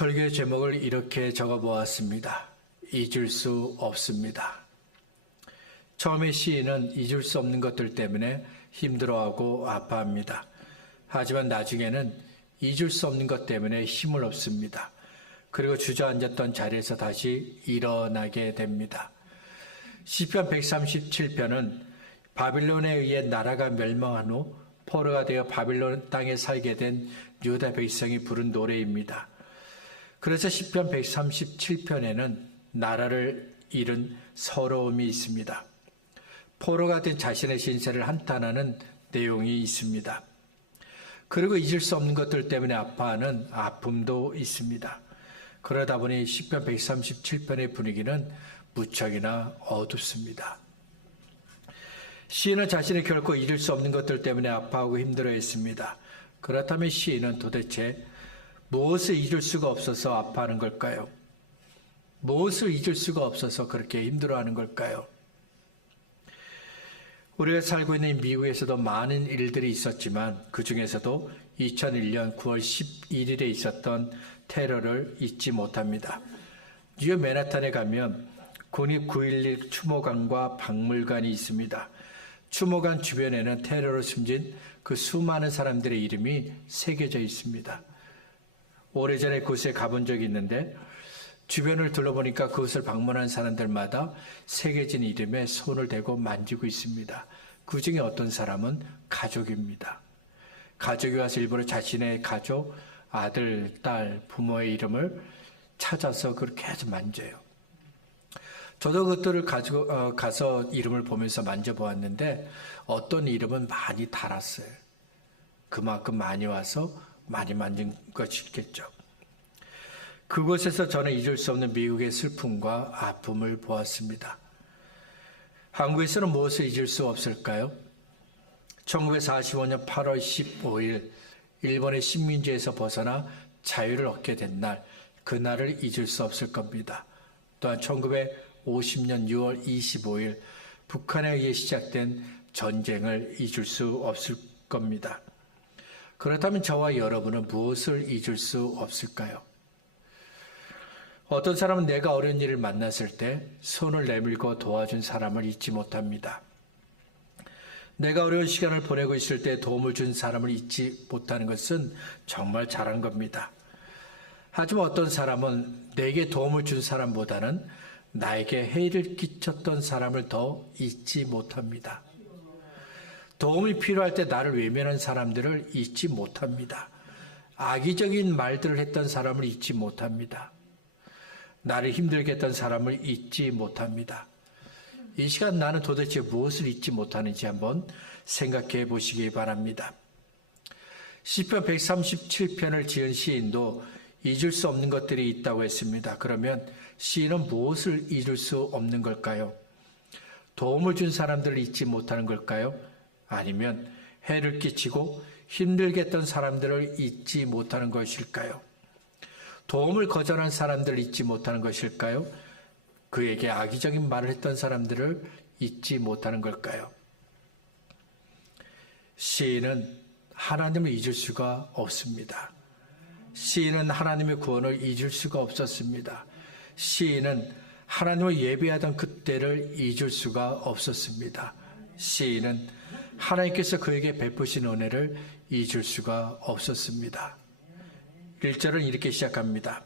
설교의 제목을 이렇게 적어 보았습니다. 잊을 수 없습니다. 처음에 시인은 잊을 수 없는 것들 때문에 힘들어하고 아파합니다. 하지만 나중에는 잊을 수 없는 것 때문에 힘을 얻습니다. 그리고 주저앉았던 자리에서 다시 일어나게 됩니다. 시편 137편은 바빌론에 의해 나라가 멸망한 후 포로가 되어 바빌론 땅에 살게 된 유다 백성이 부른 노래입니다. 그래서 시편 137편에는 나라를 잃은 서러움이 있습니다. 포로가 된 자신의 신세를 한탄하는 내용이 있습니다. 그리고 잊을 수 없는 것들 때문에 아파하는 아픔도 있습니다. 그러다 보니 시편 137편의 분위기는 무척이나 어둡습니다. 시인은 자신이 결코 잊을 수 없는 것들 때문에 아파하고 힘들어했습니다. 그렇다면 시인은 도대체 무엇을 잊을 수가 없어서 아파하는 걸까요? 무엇을 잊을 수가 없어서 그렇게 힘들어하는 걸까요? 우리가 살고 있는 미국에서도 많은 일들이 있었지만 그 중에서도 2001년 9월 11일에 있었던 테러를 잊지 못합니다. 뉴욕 맨하탄에 가면 국립 9.11 추모관과 박물관이 있습니다. 추모관 주변에는 테러로 숨진 그 수많은 사람들의 이름이 새겨져 있습니다. 오래전에 그곳에 가본 적이 있는데 주변을 둘러보니까 그곳을 방문한 사람들마다 새겨진 이름에 손을 대고 만지고 있습니다. 그 중에 어떤 사람은 가족입니다. 가족이 와서 일부러 자신의 가족, 아들, 딸, 부모의 이름을 찾아서 그렇게 계속 만져요. 저도 그것들을 가지고 가서 이름을 보면서 만져보았는데 어떤 이름은 많이 달았어요. 그만큼 많이 와서 많이 만진 것이겠죠. 그곳에서 저는 잊을 수 없는 미국의 슬픔과 아픔을 보았습니다. 한국에서는 무엇을 잊을 수 없을까요? 1945년 8월 15일 일본의 식민지에서 벗어나 자유를 얻게 된 날, 그날을 잊을 수 없을 겁니다. 또한 1950년 6월 25일 북한에 의해 시작된 전쟁을 잊을 수 없을 겁니다. 그렇다면 저와 여러분은 무엇을 잊을 수 없을까요? 어떤 사람은 내가 어려운 일을 만났을 때 손을 내밀고 도와준 사람을 잊지 못합니다. 내가 어려운 시간을 보내고 있을 때 도움을 준 사람을 잊지 못하는 것은 정말 잘한 겁니다. 하지만 어떤 사람은 내게 도움을 준 사람보다는 나에게 해를 끼쳤던 사람을 더 잊지 못합니다. 도움이 필요할 때 나를 외면한 사람들을 잊지 못합니다. 악의적인 말들을 했던 사람을 잊지 못합니다. 나를 힘들게 했던 사람을 잊지 못합니다. 이 시간 나는 도대체 무엇을 잊지 못하는지 한번 생각해 보시기 바랍니다. 시편 137편을 지은 시인도 잊을 수 없는 것들이 있다고 했습니다. 그러면 시인은 무엇을 잊을 수 없는 걸까요? 도움을 준 사람들을 잊지 못하는 걸까요? 아니면 해를 끼치고 힘들게 했던 사람들을 잊지 못하는 것일까요? 도움을 거절한 사람들을 잊지 못하는 것일까요? 그에게 악의적인 말을 했던 사람들을 잊지 못하는 걸까요? 시인은 하나님을 잊을 수가 없습니다. 시인은 하나님의 구원을 잊을 수가 없었습니다. 시인은 하나님을 예배하던 그때를 잊을 수가 없었습니다. 시인은 하나님께서 그에게 베푸신 은혜를 잊을 수가 없었습니다. 1절은 이렇게 시작합니다.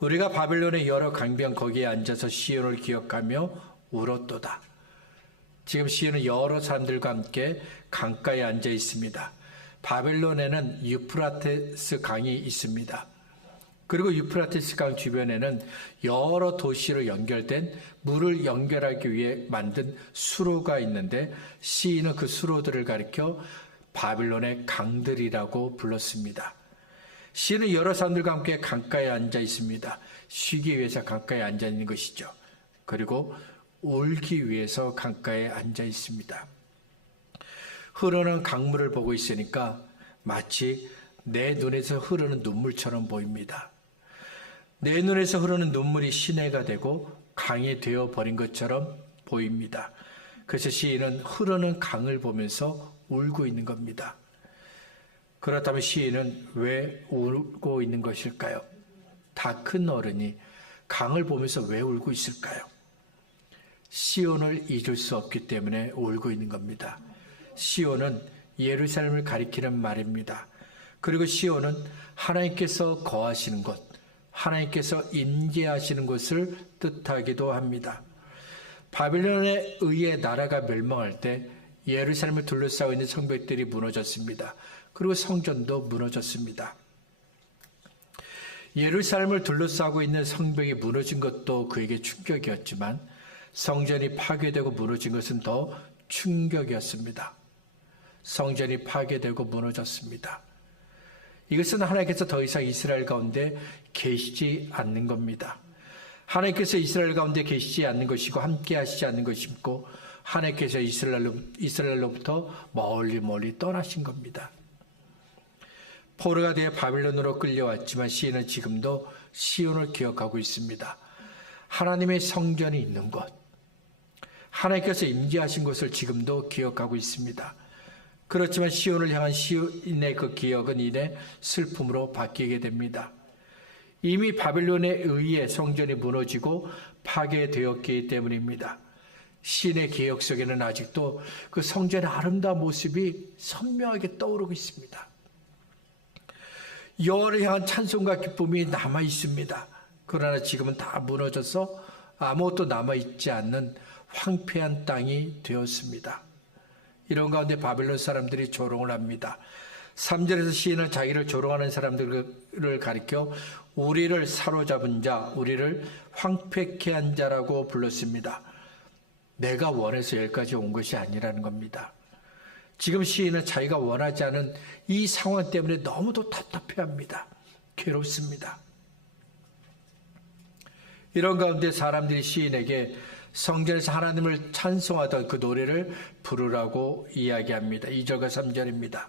우리가 바빌론의 여러 강변 거기에 앉아서 시온을 기억하며 울었도다. 지금 시온은 여러 사람들과 함께 강가에 앉아 있습니다. 바빌론에는 유프라테스 강이 있습니다. 그리고 유프라테스 강 주변에는 여러 도시로 연결된 물을 연결하기 위해 만든 수로가 있는데 시인은 그 수로들을 가리켜 바빌론의 강들이라고 불렀습니다. 시인은 여러 사람들과 함께 강가에 앉아 있습니다. 쉬기 위해서 강가에 앉아 있는 것이죠. 그리고 울기 위해서 강가에 앉아 있습니다. 흐르는 강물을 보고 있으니까 마치 내 눈에서 흐르는 눈물처럼 보입니다. 내 눈에서 흐르는 눈물이 시내가 되고 강이 되어버린 것처럼 보입니다. 그래서 시인은 흐르는 강을 보면서 울고 있는 겁니다. 그렇다면 시인은 왜 울고 있는 것일까요? 다 큰 어른이 강을 보면서 왜 울고 있을까요? 시온을 잊을 수 없기 때문에 울고 있는 겁니다. 시온은 예루살렘을 가리키는 말입니다. 그리고 시온은 하나님께서 거하시는 곳, 하나님께서 임재하시는 곳을 뜻하기도 합니다. 바빌론에 의해 나라가 멸망할 때 예루살렘을 둘러싸고 있는 성벽들이 무너졌습니다. 그리고 성전도 무너졌습니다. 예루살렘을 둘러싸고 있는 성벽이 무너진 것도 그에게 충격이었지만 성전이 파괴되고 무너진 것은 더 충격이었습니다. 성전이 파괴되고 무너졌습니다. 이것은 하나님께서 더 이상 이스라엘 가운데 계시지 않는 겁니다. 하나님께서 이스라엘 가운데 계시지 않는 것이고 함께 하시지 않는 것이고 하나님께서 이스라엘로부터 멀리 떠나신 겁니다. 포로가 되어 바빌론으로 끌려왔지만 시인은 지금도 시온을 기억하고 있습니다. 하나님의 성전이 있는 곳, 하나님께서 임재하신 것을 지금도 기억하고 있습니다. 그렇지만 시온을 향한 시인의 그 기억은 이내 슬픔으로 바뀌게 됩니다. 이미 바빌론에 의해 성전이 무너지고 파괴되었기 때문입니다. 시인의 기억 속에는 아직도 그 성전의 아름다운 모습이 선명하게 떠오르고 있습니다. 여호와를 향한 찬송과 기쁨이 남아 있습니다. 그러나 지금은 다 무너져서 아무것도 남아있지 않는 황폐한 땅이 되었습니다. 이런 가운데 바빌론 사람들이 조롱을 합니다. 3절에서 시인은 자기를 조롱하는 사람들을 가리켜 우리를 사로잡은 자, 우리를 황폐케 한 자라고 불렀습니다. 내가 원해서 여기까지 온 것이 아니라는 겁니다. 지금 시인은 자기가 원하지 않은 이 상황 때문에 너무도 답답해합니다. 괴롭습니다. 이런 가운데 사람들이 시인에게 성전에서 하나님을 찬송하던 그 노래를 부르라고 이야기합니다. 2절과 3절입니다.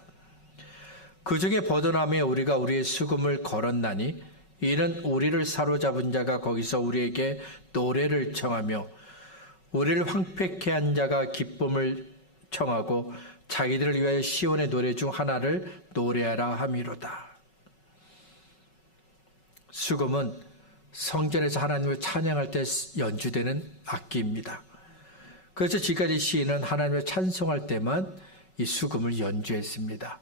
그 중에 벗어나며 우리가 우리의 수금을 걸었나니 이는 우리를 사로잡은 자가 거기서 우리에게 노래를 청하며 우리를 황폐케 한 자가 기쁨을 청하고 자기들을 위하여 시온의 노래 중 하나를 노래하라 함이로다. 수금은 성전에서 하나님을 찬양할 때 연주되는 악기입니다. 그래서 지금까지 시인은 하나님을 찬송할 때만 이 수금을 연주했습니다.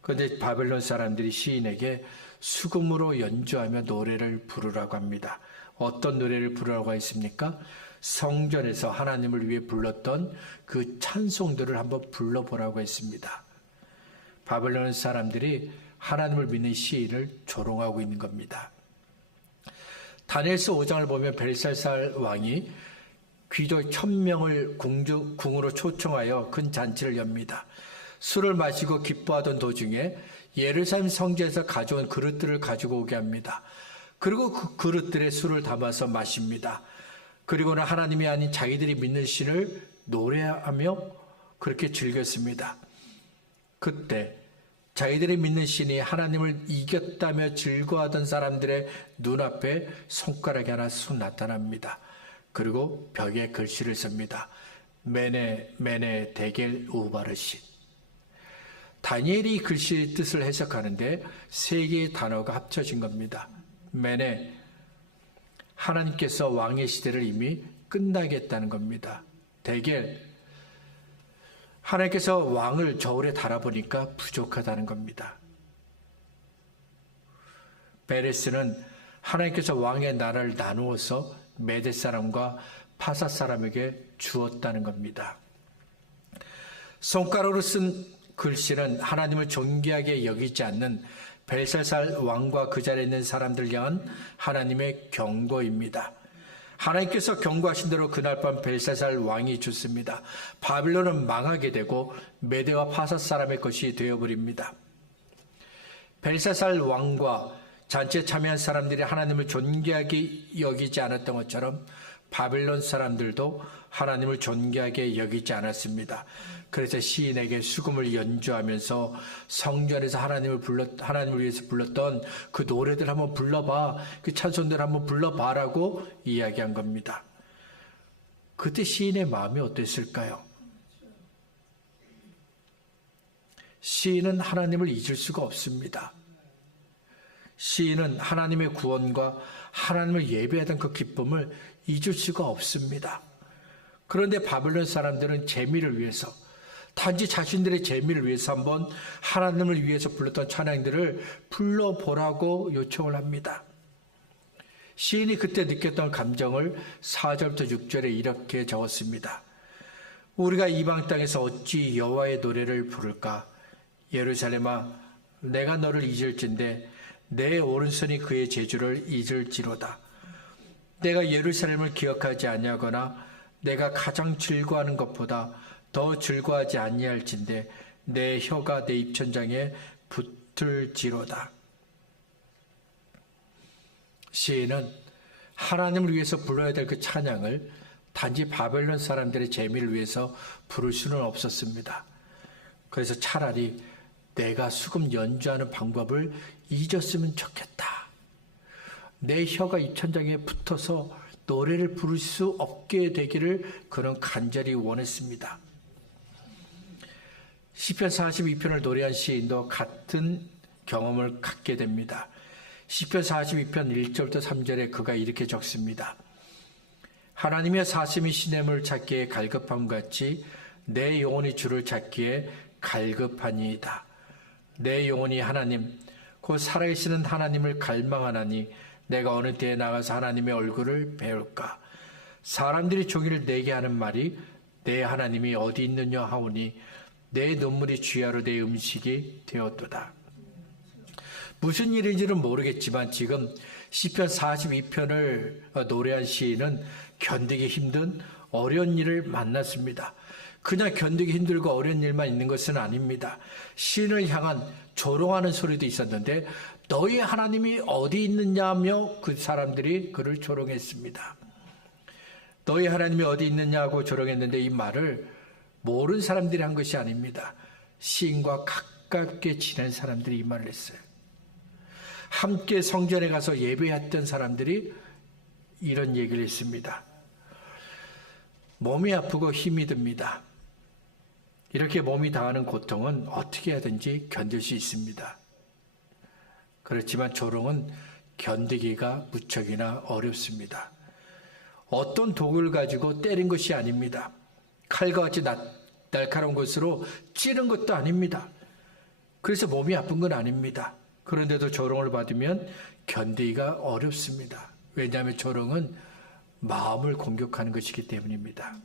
그런데 바벨론 사람들이 시인에게 수금으로 연주하며 노래를 부르라고 합니다. 어떤 노래를 부르라고 했습니까? 성전에서 하나님을 위해 불렀던 그 찬송들을 한번 불러보라고 했습니다. 바벨론 사람들이 하나님을 믿는 시인을 조롱하고 있는 겁니다. 다니엘서 5장을 보면 벨사살 왕이 귀족 1000명을 궁으로 초청하여 큰 잔치를 엽니다. 술을 마시고 기뻐하던 도중에 예루살렘 성전에서 가져온 그릇들을 가지고 오게 합니다. 그리고 그 그릇들에 술을 담아서 마십니다. 그리고는 하나님이 아닌 자기들이 믿는 신을 노래하며 그렇게 즐겼습니다. 그때 자기들이 믿는 신이 하나님을 이겼다며 즐거워하던 사람들의 눈앞에 손가락이 하나 쑥 나타납니다. 그리고 벽에 글씨를 씁니다. 메네 메네 데겔 우바르신. 다니엘이 글씨의 뜻을 해석하는데 세 개의 단어가 합쳐진 겁니다. 메네, 하나님께서 왕의 시대를 이미 끝나겠다는 겁니다. 데겔, 하나님께서 왕을 저울에 달아보니까 부족하다는 겁니다. 베레스는 하나님께서 왕의 나라를 나누어서 메대 사람과 파사 사람에게 주었다는 겁니다. 손가락으로 쓴 글씨는 하나님을 존귀하게 여기지 않는 벨사살 왕과 그 자리에 있는 사람들 향한 하나님의 경고입니다. 하나님께서 경고하신 대로 그날 밤 벨사살 왕이 죽습니다. 바빌론은 망하게 되고 메대와 파사 사람의 것이 되어버립니다. 벨사살 왕과 잔치에 참여한 사람들이 하나님을 존귀하게 여기지 않았던 것처럼 바빌론 사람들도 하나님을 존귀하게 여기지 않았습니다. 그래서 시인에게 수금을 연주하면서 성전에서 하나님을 위해서 불렀던 그 노래들 한번 불러봐, 그 찬송들 한번 불러봐라고 이야기한 겁니다. 그때 시인의 마음이 어땠을까요? 시인은 하나님을 잊을 수가 없습니다. 시인은 하나님의 구원과 하나님을 예배하던 그 기쁨을 잊을 수가 없습니다. 그런데 바벨론 사람들은 재미를 위해서, 단지 자신들의 재미를 위해서 한번 하나님을 위해서 불렀던 찬양들을 불러보라고 요청을 합니다. 시인이 그때 느꼈던 감정을 4절부터 6절에 이렇게 적었습니다. 우리가 이방 땅에서 어찌 여호와의 노래를 부를까? 예루살렘아, 내가 너를 잊을진데 내 오른손이 그의 재주를 잊을지로다. 내가 예루살렘을 기억하지 아니하거나 내가 가장 즐거워하는 것보다 더 즐거워하지 아니할진데 내 혀가 내 입천장에 붙을지로다. 시인은 하나님을 위해서 불러야 될 그 찬양을 단지 바벨론 사람들의 재미를 위해서 부를 수는 없었습니다. 그래서 차라리 내가 수금 연주하는 방법을 잊었으면 좋겠다. 내 혀가 입천장에 붙어서 노래를 부를 수 없게 되기를 그는 간절히 원했습니다. 시편 42편을 노래한 시인도 같은 경험을 갖게 됩니다. 시편 42편 1절부터 3절에 그가 이렇게 적습니다. 하나님의 사심이 시냇을 찾기에 갈급함 같이 내 영혼이 주를 찾기에 갈급하니이다. 내 영혼이 하나님 곧 살아계시는 하나님을 갈망하나니 내가 어느 때에 나가서 하나님의 얼굴을 배울까? 사람들이 종일 내게 하는 말이 내 하나님이 어디 있느냐 하오니 내 눈물이 주야로 내 음식이 되었도다. 무슨 일인지는 모르겠지만 지금 시편 42편을 노래한 시인은 견디기 힘든 어려운 일을 만났습니다. 그냥 견디기 힘들고 어려운 일만 있는 것은 아닙니다. 시인을 향한 조롱하는 소리도 있었는데 너희 하나님이 어디 있느냐며 그 사람들이 그를 조롱했습니다. 너희 하나님이 어디 있느냐고 조롱했는데 이 말을 모르는 사람들이 한 것이 아닙니다. 시인과 가깝게 지낸 사람들이 이 말을 했어요. 함께 성전에 가서 예배했던 사람들이 이런 얘기를 했습니다. 몸이 아프고 힘이 듭니다. 이렇게 몸이 당하는 고통은 어떻게 하든지 견딜 수 있습니다. 그렇지만 조롱은 견디기가 무척이나 어렵습니다. 어떤 도구를 가지고 때린 것이 아닙니다. 칼과 같이 날카로운 것으로 찌른 것도 아닙니다. 그래서 몸이 아픈 건 아닙니다. 그런데도 조롱을 받으면 견디기가 어렵습니다. 왜냐하면 조롱은 마음을 공격하는 것이기 때문입니다.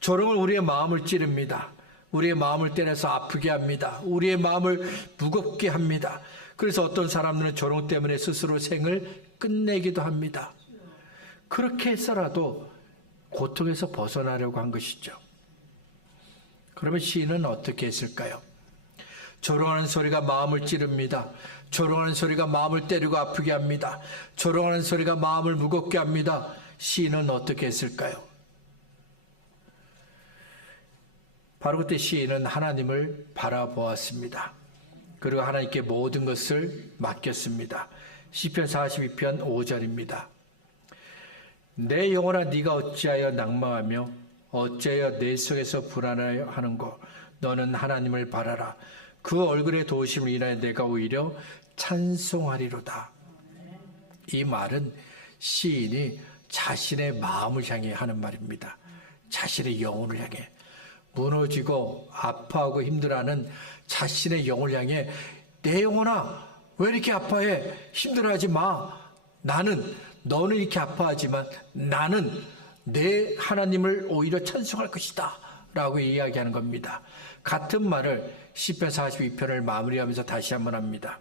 조롱은 우리의 마음을 찌릅니다. 우리의 마음을 때려서 아프게 합니다. 우리의 마음을 무겁게 합니다. 그래서 어떤 사람들은 조롱 때문에 스스로 생을 끝내기도 합니다. 그렇게 해서라도 고통에서 벗어나려고 한 것이죠. 그러면 시인은 어떻게 했을까요? 조롱하는 소리가 마음을 찌릅니다. 조롱하는 소리가 마음을 때리고 아프게 합니다. 조롱하는 소리가 마음을 무겁게 합니다. 시인은 어떻게 했을까요? 바로 그때 시인은 하나님을 바라보았습니다. 그리고 하나님께 모든 것을 맡겼습니다. 시편 42편 5절입니다. 내 영혼아 네가 어찌하여 낭망하며 어찌하여 내 속에서 불안하여 하는고 너는 하나님을 바라라. 그 얼굴의 도우심을 인하여 내가 오히려 찬송하리로다. 이 말은 시인이 자신의 마음을 향해 하는 말입니다. 자신의 영혼을 향해. 무너지고 아파하고 힘들어하는 자신의 영혼을 향해 내 영혼아 왜 이렇게 아파해? 힘들어하지 마. 너는 이렇게 아파하지만 나는 내 하나님을 오히려 찬송할 것이다 라고 이야기하는 겁니다. 같은 말을 시편 42편을 마무리하면서 다시 한번 합니다.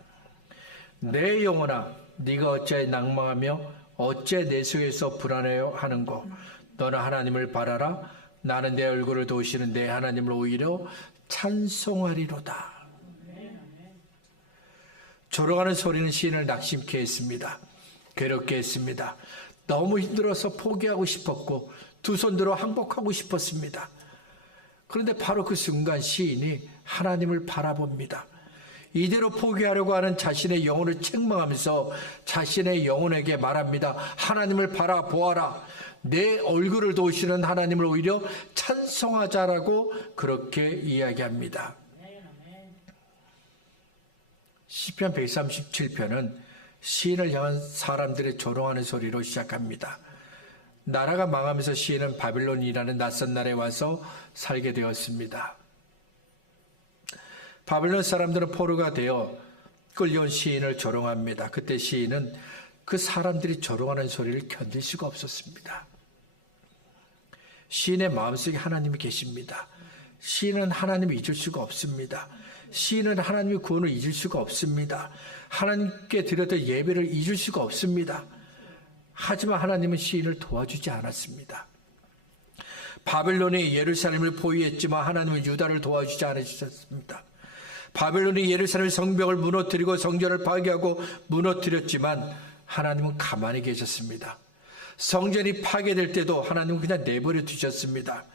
내 영혼아 네가 어찌하여 낭망하며 어찌 내 속에서 불안해요 하는고 너는 하나님을 바라라. 나는 내 얼굴을 도우시는 내 하나님을 오히려 찬송하리로다. 조롱하는 소리는 시인을 낙심케 했습니다. 괴롭게 했습니다. 너무 힘들어서 포기하고 싶었고 두 손 들어 항복하고 싶었습니다. 그런데 바로 그 순간 시인이 하나님을 바라봅니다. 이대로 포기하려고 하는 자신의 영혼을 책망하면서 자신의 영혼에게 말합니다. 하나님을 바라보아라. 내 얼굴을 도우시는 하나님을 오히려 찬송하자라고 그렇게 이야기합니다. 시편 137편은 시인을 향한 사람들의 조롱하는 소리로 시작합니다. 나라가 망하면서 시인은 바빌론이라는 낯선 나라에 와서 살게 되었습니다. 바빌론 사람들은 포로가 되어 끌려온 시인을 조롱합니다. 그때 시인은 그 사람들이 조롱하는 소리를 견딜 수가 없었습니다. 시인의 마음속에 하나님이 계십니다. 시인은 하나님을 잊을 수가 없습니다. 시인은 하나님의 구원을 잊을 수가 없습니다. 하나님께 드렸던 예배를 잊을 수가 없습니다. 하지만 하나님은 시인을 도와주지 않았습니다. 바벨론이 예루살렘을 포위했지만 하나님은 유다를 도와주지 않으셨습니다. 바벨론이 예루살렘 성벽을 무너뜨리고 성전을 파괴하고 무너뜨렸지만 하나님은 가만히 계셨습니다. 성전이 파괴될 때도 하나님은 그냥 내버려 두셨습니다.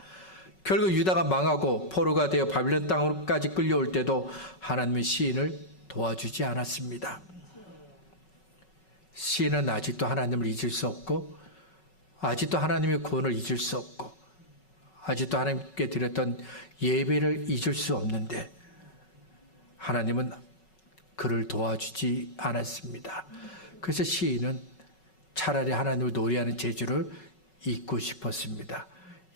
결국 유다가 망하고 포로가 되어 바벨론 땅으로까지 끌려올 때도 하나님은 시인을 도와주지 않았습니다. 시인은 아직도 하나님을 잊을 수 없고 아직도 하나님의 구원을 잊을 수 없고 아직도 하나님께 드렸던 예배를 잊을 수 없는데 하나님은 그를 도와주지 않았습니다. 그래서 시인은 차라리 하나님을 노래하는 재주를 잊고 싶었습니다.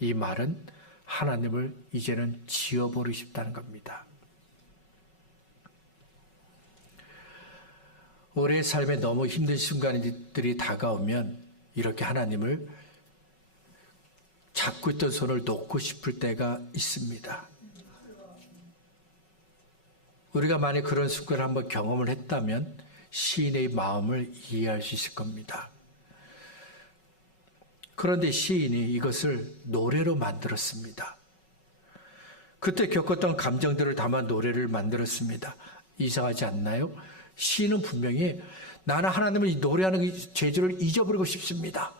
이 말은 하나님을 이제는 지워버리고 싶다는 겁니다. 올해의 삶에 너무 힘든 순간들이 다가오면 이렇게 하나님을 잡고 있던 손을 놓고 싶을 때가 있습니다. 우리가 만약 그런 순간을 한번 경험을 했다면 시인의 마음을 이해할 수 있을 겁니다. 그런데 시인이 이것을 노래로 만들었습니다. 그때 겪었던 감정들을 담아 노래를 만들었습니다. 이상하지 않나요? 시인은 분명히 나는 하나님을 노래하는 재주를 잊어버리고 싶습니다.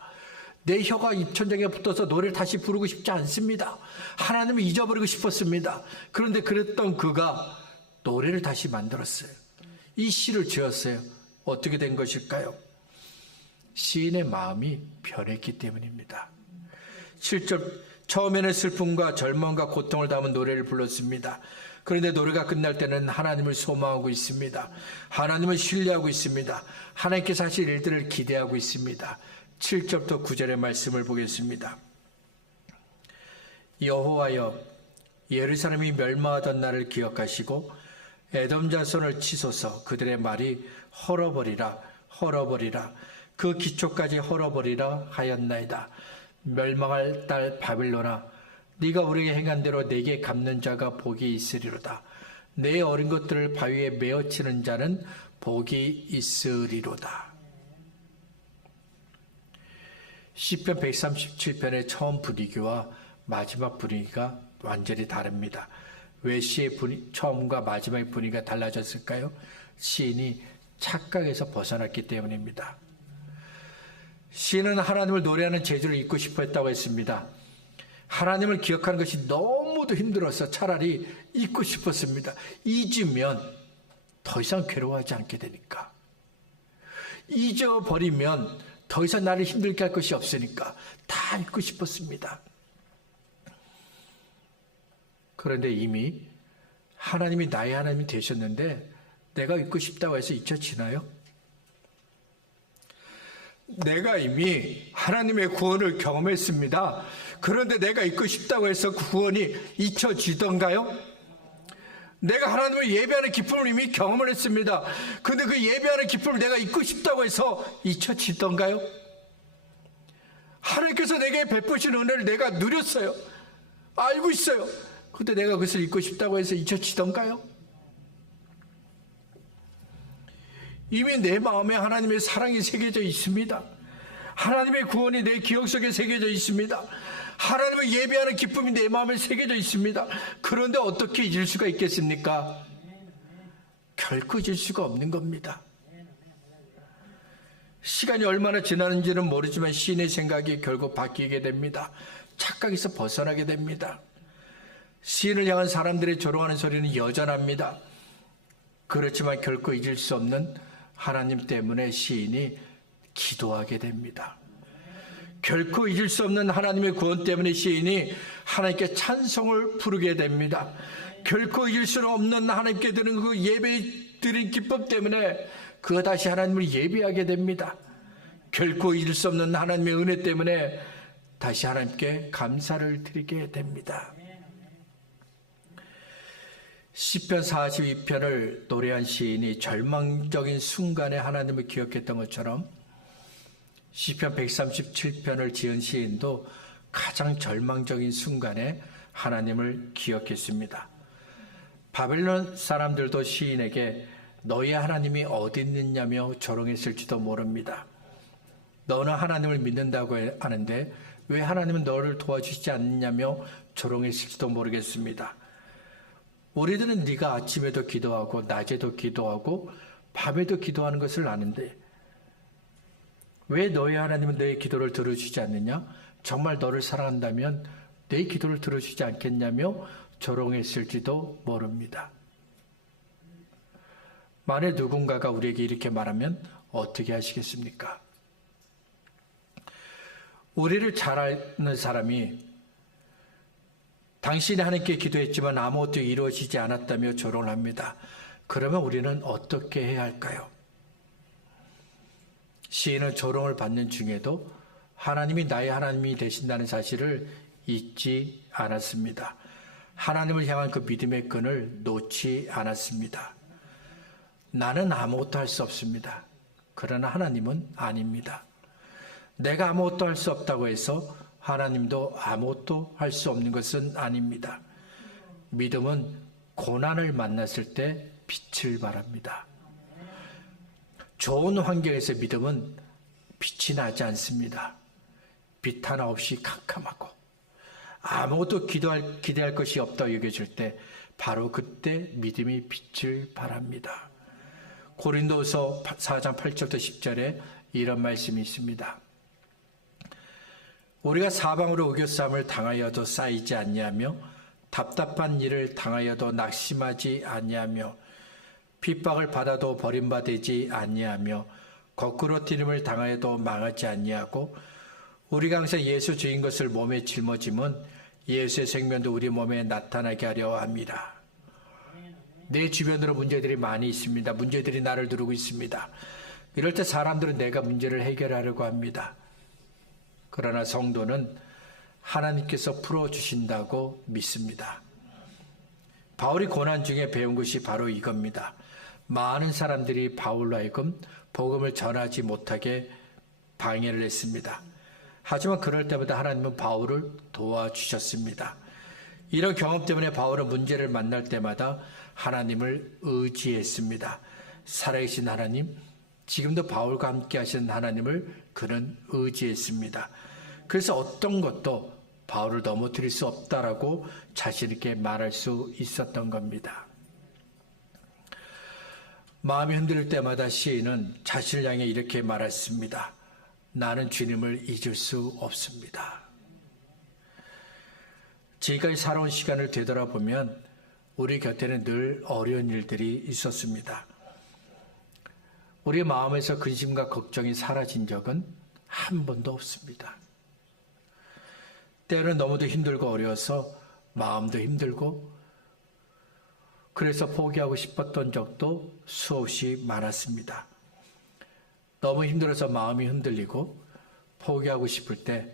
내 혀가 입천장에 붙어서 노래를 다시 부르고 싶지 않습니다. 하나님을 잊어버리고 싶었습니다. 그런데 그랬던 그가 노래를 다시 만들었어요. 이 시를 지었어요. 어떻게 된 것일까요? 시인의 마음이 변했기 때문입니다. 7절 처음에는 슬픔과 절망과 고통을 담은 노래를 불렀습니다. 그런데 노래가 끝날 때는 하나님을 소망하고 있습니다. 하나님을 신뢰하고 있습니다. 하나님께서 하실 일들을 기대하고 있습니다. 7절부터 9절의 말씀을 보겠습니다. 여호와여 예루살렘이 멸망하던 날을 기억하시고 에돔 자손을 치소서. 그들의 말이 헐어버리라 헐어버리라 그 기초까지 헐어버리라 하였나이다. 멸망할 딸 바빌론아 네가 우리에게 행한 대로 내게 갚는 자가 복이 있으리로다. 내 어린 것들을 바위에 메어치는 자는 복이 있으리로다. 시편 137편의 처음 분위기와 마지막 분위기가 완전히 다릅니다. 왜 시의 처음과 마지막의 분위기가 달라졌을까요? 시인이 착각에서 벗어났기 때문입니다. 시인은 하나님을 노래하는 재주를 잊고 싶어 했다고 했습니다. 하나님을 기억하는 것이 너무도 힘들어서 차라리 잊고 싶었습니다. 잊으면 더 이상 괴로워하지 않게 되니까. 잊어버리면 더 이상 나를 힘들게 할 것이 없으니까 다 잊고 싶었습니다. 그런데 이미 하나님이 나의 하나님이 되셨는데 내가 잊고 싶다고 해서 잊혀지나요? 내가 이미 하나님의 구원을 경험했습니다. 그런데 내가 잊고 싶다고 해서 구원이 잊혀지던가요? 내가 하나님을 예배하는 기쁨을 이미 경험을 했습니다. 그런데 그 예배하는 기쁨을 내가 잊고 싶다고 해서 잊혀지던가요? 하나님께서 내게 베푸신 은혜를 내가 누렸어요. 알고 있어요. 그런데 내가 그것을 잊고 싶다고 해서 잊혀지던가요? 이미 내 마음에 하나님의 사랑이 새겨져 있습니다. 하나님의 구원이 내 기억 속에 새겨져 있습니다. 하나님을 예배하는 기쁨이 내 마음에 새겨져 있습니다. 그런데 어떻게 잊을 수가 있겠습니까? 결코 잊을 수가 없는 겁니다. 시간이 얼마나 지나는지는 모르지만 시인의 생각이 결국 바뀌게 됩니다. 착각에서 벗어나게 됩니다. 시인을 향한 사람들의 조롱하는 소리는 여전합니다. 그렇지만 결코 잊을 수 없는 하나님 때문에 시인이 기도하게 됩니다. 결코 잊을 수 없는 하나님의 구원 때문에 시인이 하나님께 찬송을 부르게 됩니다. 결코 잊을 수 없는 하나님께 드리는 그 예배 드린 기쁨 때문에 그가 다시 하나님을 예배하게 됩니다. 결코 잊을 수 없는 하나님의 은혜 때문에 다시 하나님께 감사를 드리게 됩니다. 시편 42편을 노래한 시인이 절망적인 순간에 하나님을 기억했던 것처럼 시편 137편을 지은 시인도 가장 절망적인 순간에 하나님을 기억했습니다. 바벨론 사람들도 시인에게 너희 하나님이 어디 있느냐며 조롱했을지도 모릅니다. 너는 하나님을 믿는다고 하는데 왜 하나님은 너를 도와주시지 않느냐며 조롱했을지도 모르겠습니다. 우리들은 네가 아침에도 기도하고 낮에도 기도하고 밤에도 기도하는 것을 아는데 왜 너희 하나님은 너의 기도를 들어주지 않느냐? 정말 너를 사랑한다면 내 기도를 들어주지 않겠냐며 조롱했을지도 모릅니다. 만약 누군가가 우리에게 이렇게 말하면 어떻게 하시겠습니까? 우리를 잘 아는 사람이 당신이 하나님께 기도했지만 아무것도 이루어지지 않았다며 조롱을 합니다. 그러면 우리는 어떻게 해야 할까요? 시인은 조롱을 받는 중에도 하나님이 나의 하나님이 되신다는 사실을 잊지 않았습니다. 하나님을 향한 그 믿음의 끈을 놓지 않았습니다. 나는 아무것도 할 수 없습니다. 그러나 하나님은 아닙니다. 내가 아무것도 할 수 없다고 해서 하나님도 아무것도 할 수 없는 것은 아닙니다. 믿음은 고난을 만났을 때 빛을 발합니다. 좋은 환경에서 믿음은 빛이 나지 않습니다. 빛 하나 없이 캄캄하고 아무것도 기대할 것이 없다고 여겨질 때 바로 그때 믿음이 빛을 발합니다. 고린도서 4장 8절부터 10절에 이런 말씀이 있습니다. 우리가 사방으로 의교싸움을 당하여도 쌓이지 아니하며 답답한 일을 당하여도 낙심하지 아니하며 핍박을 받아도 버림받지 아니하며 거꾸로 뛰림을 당하여도 망하지 아니하고 우리가 항상 예수 주인 것을 몸에 짊어짐은 예수의 생명도 우리 몸에 나타나게 하려 합니다. 내 주변으로 문제들이 많이 있습니다. 문제들이 나를 누르고 있습니다. 이럴 때 사람들은 내가 문제를 해결하려고 합니다. 그러나 성도는 하나님께서 풀어주신다고 믿습니다. 바울이 고난 중에 배운 것이 바로 이겁니다. 많은 사람들이 바울로 하여금 복음을 전하지 못하게 방해를 했습니다. 하지만 그럴 때마다 하나님은 바울을 도와주셨습니다. 이런 경험 때문에 바울은 문제를 만날 때마다 하나님을 의지했습니다. 살아계신 하나님, 지금도 바울과 함께 하시는 하나님을 그는 의지했습니다. 그래서 어떤 것도 바울을 넘어뜨릴 수 없다라고 자신 있게 말할 수 있었던 겁니다. 마음이 흔들릴 때마다 시인은 자신을 향해 이렇게 말했습니다. 나는 주님을 잊을 수 없습니다. 지금까지 살아온 시간을 되돌아보면 우리 곁에는 늘 어려운 일들이 있었습니다. 우리 마음에서 근심과 걱정이 사라진 적은 한 번도 없습니다. 때로는 너무도 힘들고 어려워서 마음도 힘들고 그래서 포기하고 싶었던 적도 수없이 많았습니다. 너무 힘들어서 마음이 흔들리고 포기하고 싶을 때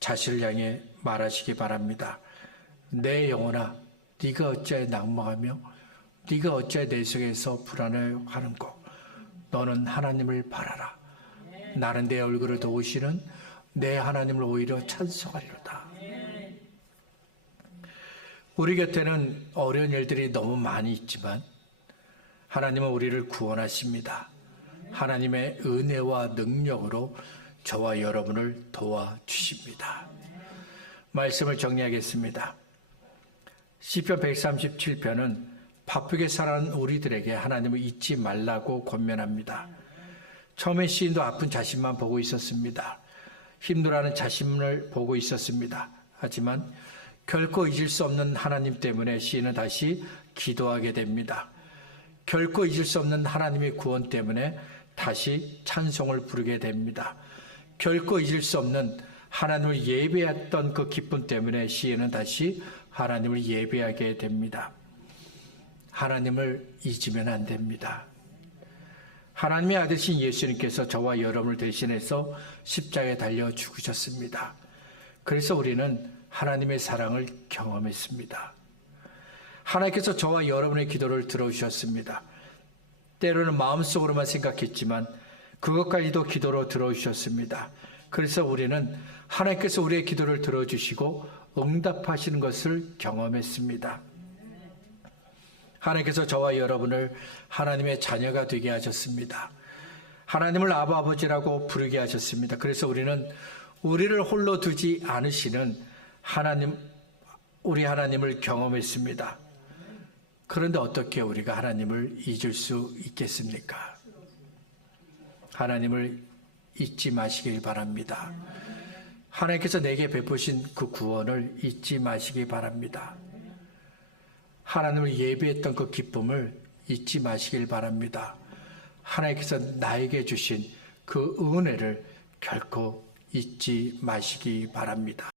자신을 향해 말하시기 바랍니다. 내 영혼아, 네가 어찌하여 낙망하며 네가 어찌하여 내 속에서 불안해하는고. 너는 하나님을 바라라. 나는 내 얼굴을 도우시는 내 하나님을 오히려 찬송하리로다. 우리 곁에는 어려운 일들이 너무 많이 있지만 하나님은 우리를 구원하십니다. 하나님의 은혜와 능력으로 저와 여러분을 도와주십니다. 말씀을 정리하겠습니다. 시편 137편은 바쁘게 살아가는 우리들에게 하나님을 잊지 말라고 권면합니다. 처음에 시인도 아픈 자신만 보고 있었습니다. 힘들어하는 자신을 보고 있었습니다. 하지만 결코 잊을 수 없는 하나님 때문에 시인은 다시 기도하게 됩니다. 결코 잊을 수 없는 하나님의 구원 때문에 다시 찬송을 부르게 됩니다. 결코 잊을 수 없는 하나님을 예배했던 그 기쁨 때문에 시인은 다시 하나님을 예배하게 됩니다. 하나님을 잊으면 안 됩니다. 하나님의 아들신 예수님께서 저와 여러분을 대신해서 십자가에 달려 죽으셨습니다. 그래서 우리는 하나님의 사랑을 경험했습니다. 하나님께서 저와 여러분의 기도를 들어주셨습니다. 때로는 마음속으로만 생각했지만 그것까지도 기도로 들어주셨습니다. 그래서 우리는 하나님께서 우리의 기도를 들어주시고 응답하시는 것을 경험했습니다. 하나님께서 저와 여러분을 하나님의 자녀가 되게 하셨습니다. 하나님을 아바 아버지라고 부르게 하셨습니다. 그래서 우리는 우리를 홀로 두지 않으시는 우리 하나님을 경험했습니다. 그런데 어떻게 우리가 하나님을 잊을 수 있겠습니까? 하나님을 잊지 마시길 바랍니다. 하나님께서 내게 베푸신 그 구원을 잊지 마시기 바랍니다. 하나님을 예배했던 그 기쁨을 잊지 마시길 바랍니다. 하나님께서 나에게 주신 그 은혜를 결코 잊지 마시기 바랍니다.